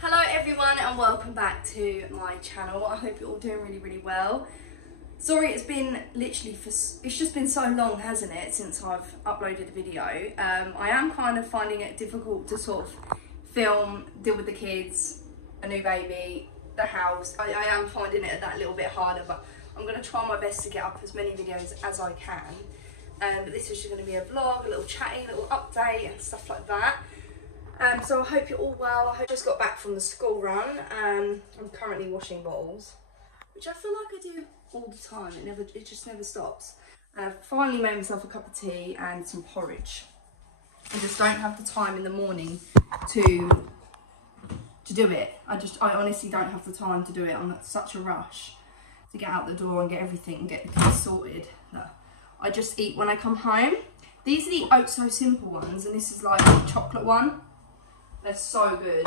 Hello everyone and welcome back to my channel. I hope you're all doing really well. Sorry, it's been literally it's just been so long, hasn't it, since I've uploaded a video. I am kind of finding it difficult to sort of film, deal with the kids, a new baby, the house. I am finding it that little bit harder, but I'm going to try my best to get up as many videos as I can. But this is just going to be a vlog, a little chatty, a little update and stuff like that. So I hope you're all well. I just got back from the school run and I'm currently washing bottles, which I feel like I do all the time. It just never stops. And I've finally made myself a cup of tea and some porridge. I just don't have the time in the morning to do it. I honestly don't have the time to do it. I'm at such a rush to get out the door and get everything and get the kids sorted. I just eat when I come home. These are the Oh So Simple ones, and this is like the chocolate one. They're so good.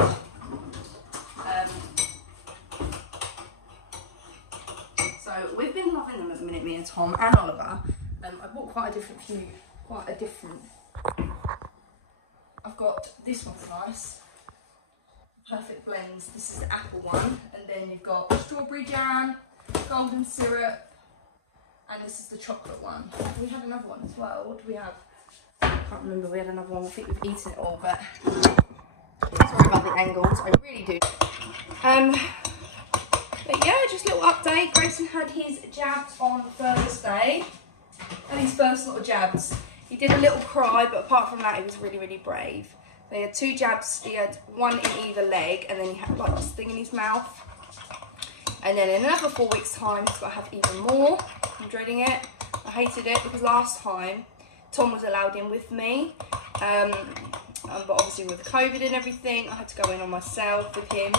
So we've been loving them at the minute, me and Tom and Oliver. I bought quite a different. I've got this one's nice. Perfect blends. This is the apple one, and then you've got strawberry jam, golden syrup, and this is the chocolate one. We had another one as well. What do we have? I can't remember. We had another one. I think we've eaten it all, but sorry about the angles. I really do. But yeah, just a little update. Grayson had his jabs on Thursday, and his first lot of jabs. He did a little cry, but apart from that, he was really brave. He had 2 jabs. He had 1 in either leg, and then he had like this thing in his mouth. And then in another 4 weeks' time, he's got to have even more. I'm dreading it. I hated it because last time Tom was allowed in with me, but obviously with COVID and everything, I had to go in on myself with him,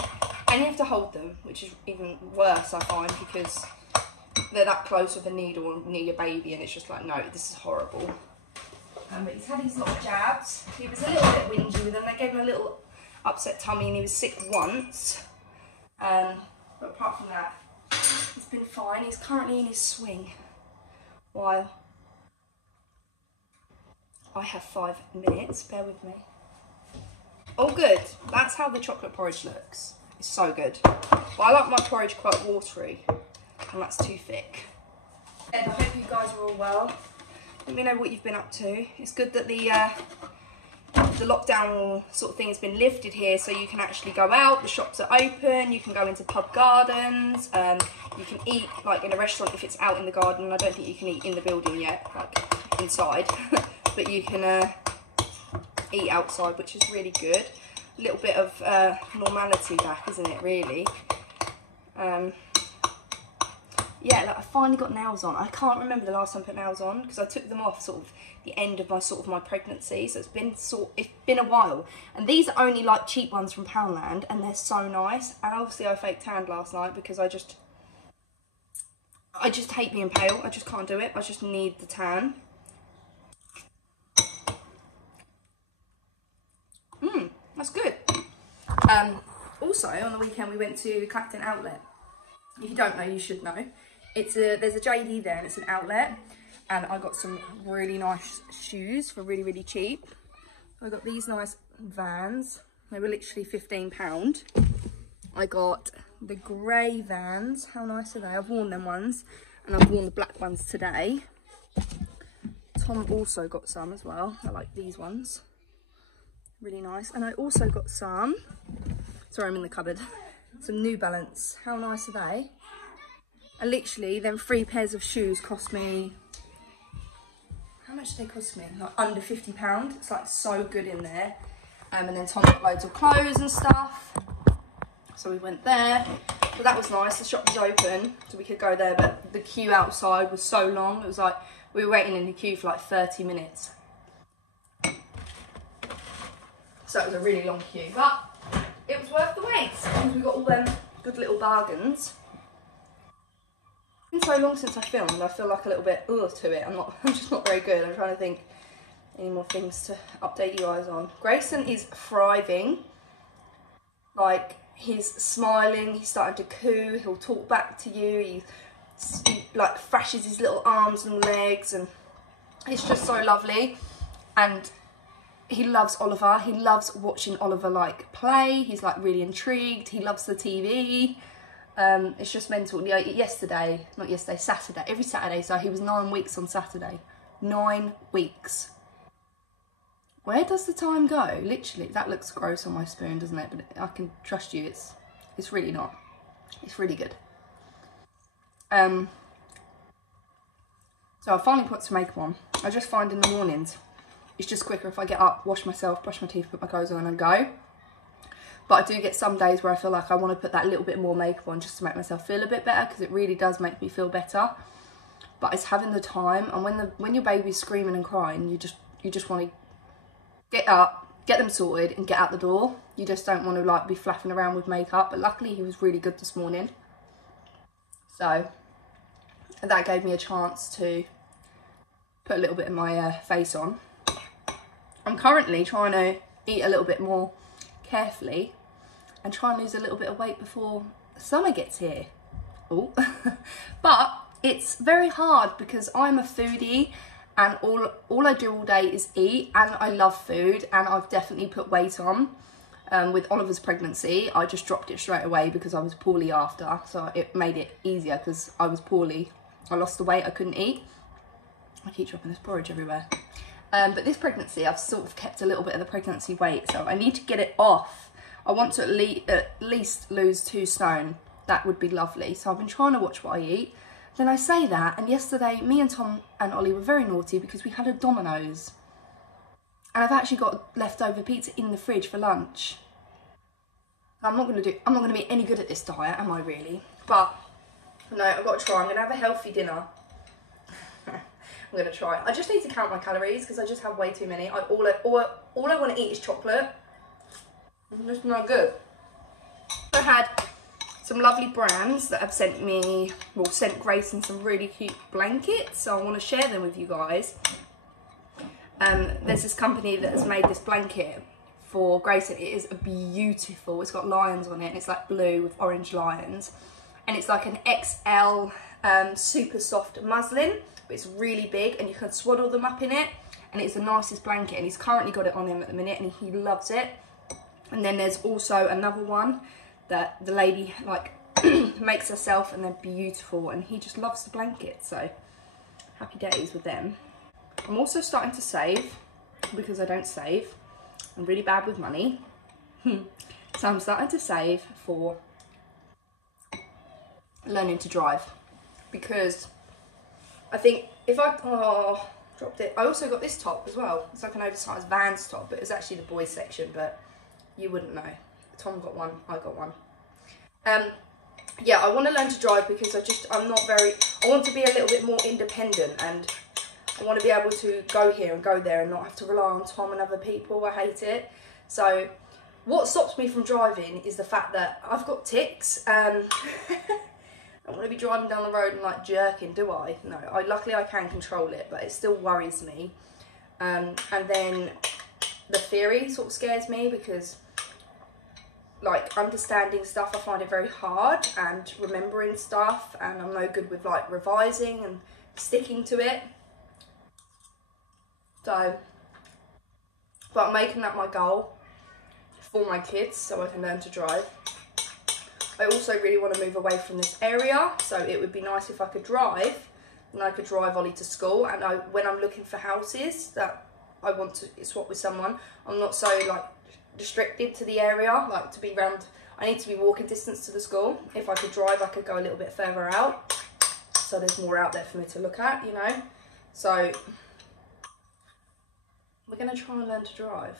and you have to hold them, which is even worse, I find, because they're that close with a needle near your baby, and it's just like, no, this is horrible. But he's had his lot of jabs. He was a little bit whingy with them. They gave him a little upset tummy, and he was sick once. But apart from that, he's been fine. He's currently in his swing while I have 5 minutes. Bear with me. Oh, good. That's how the chocolate porridge looks. It's so good. But I like my porridge quite watery, and that's too thick. And I hope you guys are all well. Let me know what you've been up to. It's good that the lockdown sort of thing has been lifted here, so you can actually go out, the shops are open, you can go into pub gardens, you can eat like in a restaurant if it's out in the garden. I don't think you can eat in the building yet, like inside, but you can eat outside, which is really good. A little bit of normality back, isn't it, really? Yeah, like I finally got nails on. I can't remember the last time I put nails on because I took them off sort of the end of my pregnancy. So it's been a while. And these are only like cheap ones from Poundland, and they're so nice. And obviously I fake tanned last night because I just hate being pale. I just can't do it. I just need the tan. That's good. Also on the weekend we went to the Clacton outlet. If you don't know, you should know. There's a JD there, and it's an outlet, and I got some really nice shoes for really cheap. I got these nice Vans. They were literally £15. I got the grey Vans. How nice are they? I've worn them ones, and I've worn the black ones today. Tom also got some as well. I like these ones. Really nice. And I also got some, sorry, I'm in the cupboard, some New Balance. How nice are they? And literally, them 3 pairs of shoes cost me, how much did they cost me? Like under £50. It's like so good in there. And then Tom got loads of clothes and stuff. So we went there. So that was nice. The shop was open, so we could go there. But the queue outside was so long. It was like, we were waiting in the queue for like 30 minutes. So it was a really long queue. But it was worth the wait. And we got all them good little bargains. It's been so long since I filmed, I feel like a little bit to it. I'm just not very good. I'm trying to think any more things to update you guys on. Grayson is thriving. Like, he's smiling, he's starting to coo, he'll talk back to you, he like thrashes his little arms and legs, and It's just so lovely, and he loves Oliver. He loves watching Oliver like play. He's like really intrigued. He loves the TV. It's just mental. Yeah, Saturday, every Saturday. So he was 9 weeks on Saturday. 9 weeks. Where does the time go? Literally, that looks gross on my spoon, doesn't it? But I can trust you. It's really not. It's really good. So I finally put some makeup on. I just find in the mornings, it's just quicker if I get up, wash myself, brush my teeth, put my clothes on and go. But I do get some days where I feel like I want to put that little bit more makeup on just to make myself feel a bit better, because it really does make me feel better. But it's having the time, and when your baby's screaming and crying, you just want to get up, get them sorted and get out the door. You just don't want to like be flapping around with makeup. But luckily he was really good this morning. So that gave me a chance to put a little bit of my face on. I'm currently trying to eat a little bit more carefully and try and lose a little bit of weight before summer gets here. Oh, but it's very hard because I'm a foodie, and all I do all day is eat, and I love food, and I've definitely put weight on. With Oliver's pregnancy, I just dropped it straight away because I was poorly after, so it made it easier because I was poorly. I lost the weight, I couldn't eat. I keep dropping this porridge everywhere. But this pregnancy, I've sort of kept a little bit of the pregnancy weight, so I need to get it off. I want to at least lose 2 stone. That would be lovely. So I've been trying to watch what I eat. Then I say that, and yesterday me and Tom and Ollie were very naughty because we had a Domino's. And I've actually got leftover pizza in the fridge for lunch. I'm not going to be any good at this diet, am I really? But no, I've got to try. I'm going to have a healthy dinner. I'm going to try. I just need to count my calories because I just have way too many. All I want to eat is chocolate. It's just not good. I had some lovely brands that have sent Grayson some really cute blankets. So I want to share them with you guys. There's this company that has made this blanket for Grayson. It is beautiful. It's got lions on it, and it's like blue with orange lions. And it's like an XL super soft muslin, but it's really big, and you can swaddle them up in it, and it's the nicest blanket, and he's currently got it on him at the minute, and he loves it. And then there's also another one that the lady like makes herself, and they're beautiful, and he just loves the blanket, so happy days with them. I'm also starting to save because I don't save. I'm really bad with money. So I'm starting to save for learning to drive, because I think if I dropped it. I also got this top as well. It's like an oversized Vans top, but it's actually the boys section, but you wouldn't know. Tom got one, I got one. Yeah, I want to learn to drive because I want to be a little bit more independent, and I want to be able to go here and go there and not have to rely on Tom and other people. I hate it. So what stops me from driving is the fact that I've got tics. I don't want to be driving down the road and like jerking, do I? No, luckily I can control it, but it still worries me. And then the theory sort of scares me because like understanding stuff, I find it very hard, and remembering stuff, and I'm no good with like revising and sticking to it. So, but I'm making that my goal for my kids so I can learn to drive. I also really want to move away from this area, so it would be nice if I could drive, and I could drive Ollie to school. And when I'm looking for houses that I want to swap with someone, I'm not so like restricted to the area, like to be around. I need to be walking distance to the school. If I could drive, I could go a little bit further out, so there's more out there for me to look at, you know. So we're going to try and learn to drive.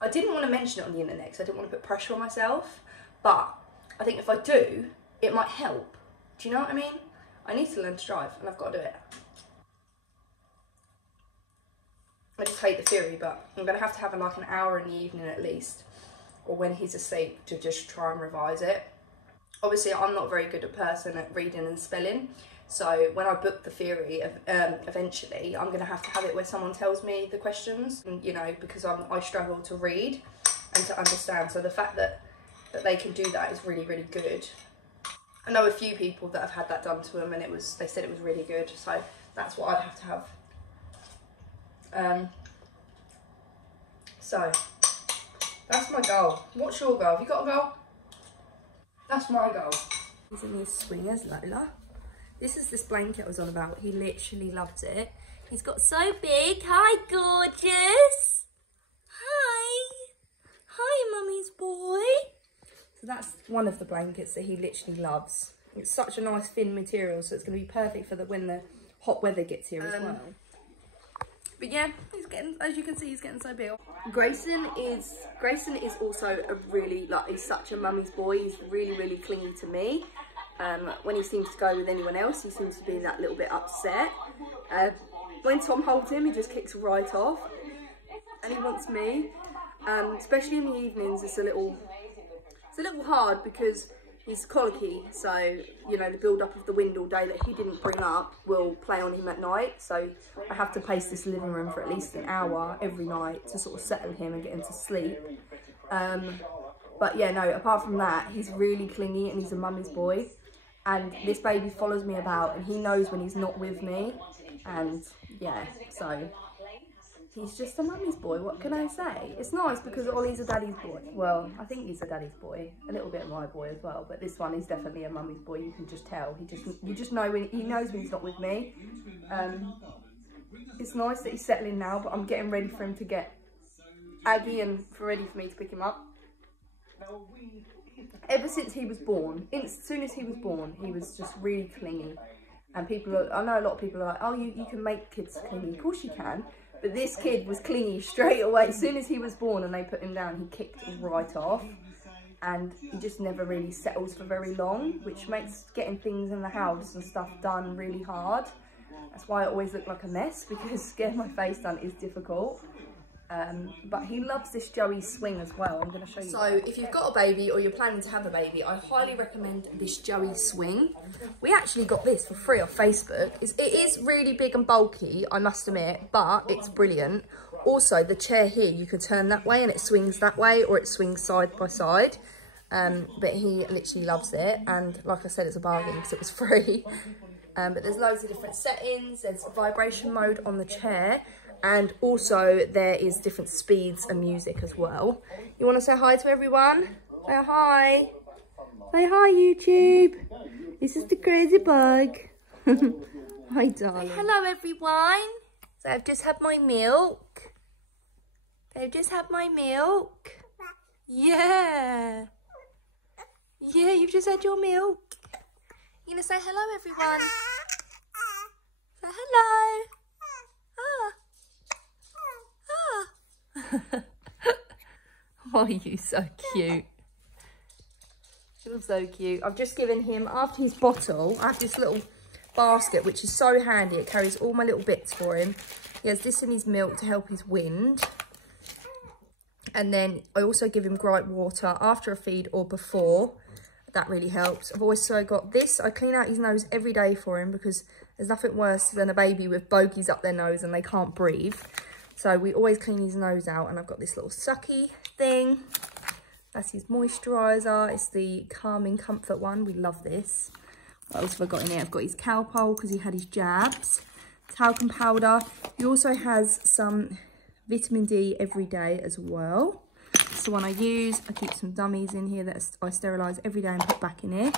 I didn't want to mention it on the internet because I didn't want to put pressure on myself, but I think if I do, it might help. Do you know what I mean? I need to learn to drive, and I've got to do it. I just hate the theory, but I'm going to have like an hour in the evening at least, or when he's asleep, to just try and revise it. Obviously, I'm not very good a person at reading and spelling, so when I book the theory, eventually, I'm going to have it where someone tells me the questions, and, you know, because I struggle to read and to understand. So the fact that they can do that is really, really good. I know a few people that have had that done to them, and they said it was really good. So that's what I'd have to have So that's my goal. What's your goal? Have you got a goal? That's my goal. He's in his swingers, Lola. This is this blanket I was on about. He literally loves it. He's got so big. Hi, gorgeous. Hi. Hi, mummy's boy. So that's one of the blankets that he literally loves. It's such a nice thin material, so it's going to be perfect for when the hot weather gets here as well. But yeah, he's getting, as you can see, he's getting so big. Grayson is also a really, he's such a mummy's boy. He's really, really clingy to me. When he seems to go with anyone else, he seems to be that little bit upset. When Tom holds him, he just kicks right off, and he wants me. Especially in the evenings, it's a little hard because he's colicky. So you know, the build up of the wind all day that he didn't bring up will play on him at night. So I have to pace this living room for at least an hour every night to sort of settle him and get him to sleep. But yeah, no, apart from that, he's really clingy and he's a mummy's boy. And this baby follows me about and he knows when he's not with me. And yeah, so he's just a mummy's boy. What can I say? It's nice because Ollie's a daddy's boy. Well, I think he's a daddy's boy. A little bit of my boy as well. But this one is definitely a mummy's boy. You can just tell. You just know when he knows when he's not with me. It's nice that he's settling now, but I'm getting ready for him to get Aggie and ready for me to pick him up. Ever since he was born, as soon as he was born, he was just really clingy. And I know a lot of people are like, oh, you can make kids clingy. Of course you can. But this kid was clingy straight away. As soon as he was born and they put him down, he kicked right off. And he just never really settles for very long, which makes getting things in the house and stuff done really hard. That's why I always look like a mess, because getting my face done is difficult. But he loves this Joey swing as well. I'm going to show you. So if you've got a baby or you're planning to have a baby, I highly recommend this Joey swing. We actually got this for free off Facebook. It is really big and bulky, I must admit, but it's brilliant. Also, the chair here, you can turn that way and it swings that way, or it swings side by side. But he literally loves it. And like I said, it's a bargain because it was free. But there's loads of different settings. There's a vibration mode on the chair. And also there is different speeds and music as well. You want to say hi to everyone? Say hi. Say hi, YouTube. This is the crazy bug. Hi, darling. Say hello, everyone. So I've just had my milk. They've just had my milk. Yeah. Yeah, you've just had your milk. You're going to say hello, everyone. Say hello. Oh, you so cute. You're so cute. I've just given him, after his bottle, I have this little basket which is so handy. It carries all my little bits for him. He has this in his milk to help his wind. And then I also give him gripe water after a feed or before. That really helps. I've also got this. I clean out his nose every day for him because there's nothing worse than a baby with bogies up their nose and they can't breathe. So we always clean his nose out, and I've got this little sucky thing. That's his moisturiser. It's the Calming Comfort one. We love this. What else have I got in here? I've got his Calpol because he had his jabs. Talcum powder. He also has some vitamin D every day as well. It's the one I use. I keep some dummies in here that I sterilise every day and put back in here.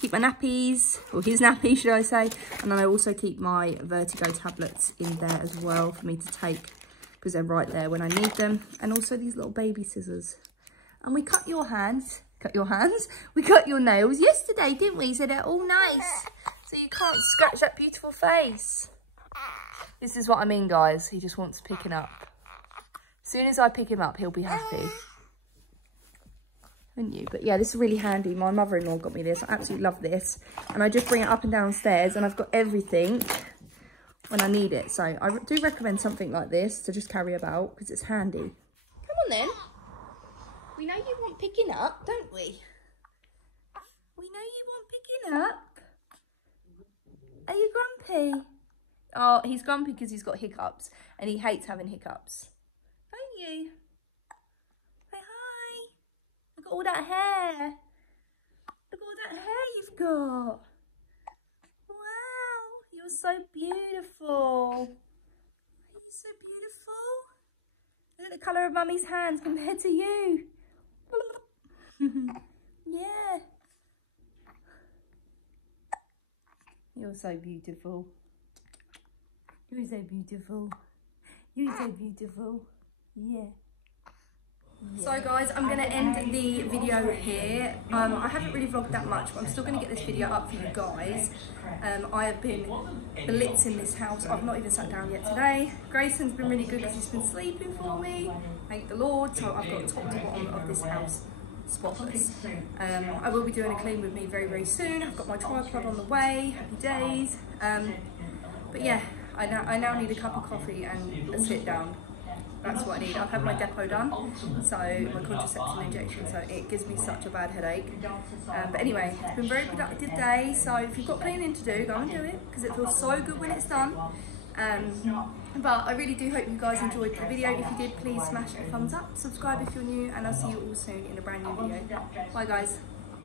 Keep my nappies, or his nappy should I say, and then I also keep my vertigo tablets in there as well for me to take because they're right there when I need them. And also these little baby scissors. And we cut your hands, we cut your nails yesterday, didn't we? So they're all nice, so you can't scratch that beautiful face. This is what I mean, guys. He just wants picking up. As soon as I pick him up, he'll be happy. Wouldn't you? But yeah, this is really handy. My mother-in-law got me this. I absolutely love this. And I just bring it up and downstairs and I've got everything when I need it. So I do recommend something like this to just carry about because it's handy. Come on then. We know you want picking up, don't we? We know you want picking up. Are you grumpy? Oh, he's grumpy because he's got hiccups and he hates having hiccups. Don't you? Look at all that hair. Look at all that hair you've got. Wow, you're so beautiful. So beautiful. Look at the colour of Mummy's hands compared to you. Yeah. You're so beautiful. You're so beautiful. You're so beautiful. Yeah. So guys, I'm going to end the video here. I haven't really vlogged that much, but I'm still going to get this video up for you guys. I have been blitzing this house. I've not even sat down yet today. Grayson's been really good because he's been sleeping for me. Thank the Lord. So I've got top to bottom of this house spotless. I will be doing a clean with me very, very soon. I've got my tripod on the way. Happy days. But yeah, I now need a cup of coffee and a sit down. That's what I need. I've had my depot done, so my contraceptive injection, so it gives me such a bad headache. But anyway, it's been a very productive day, so if you've got cleaning to do, go and do it, because it feels so good when it's done. But I really do hope you guys enjoyed the video. If you did, please smash a thumbs up, subscribe if you're new, and I'll see you all soon in a brand new video. Bye guys.